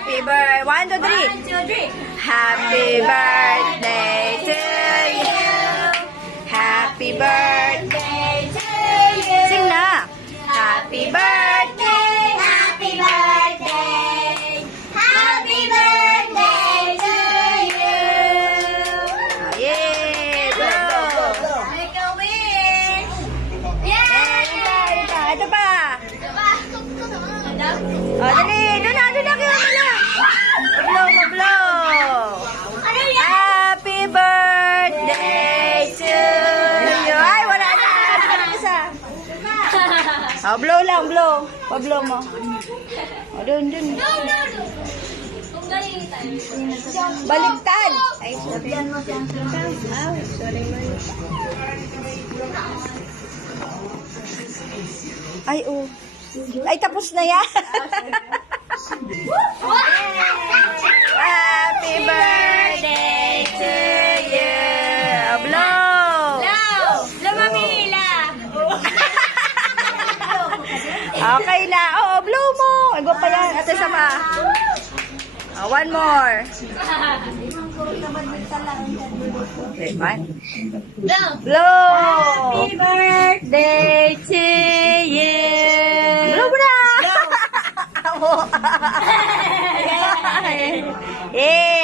Happy birthday. 1, 2, 3. Happy birthday to you. Happy birthday to you. Sing na. Happy birthday. Happy birthday. Happy birthday to you. Yeah, blow. Make a wish. Yay! Ito pa. O, dali. Doon na kayo na. Blow. Happy birthday to you. Ay, wala na. Ito na isa. O, blow lang, blow. Pa-blow mo. O, dun. Baliktad. Ay, sorry. Ay, oh. Ay, tapos na yan. Happy birthday to you. Blow. Lumamila. Okay na. Oo, blow mo. Igo pa yan. Ate sama. One more. Okay, fine. Blow. Happy birthday to you. Blow mo na. Yay.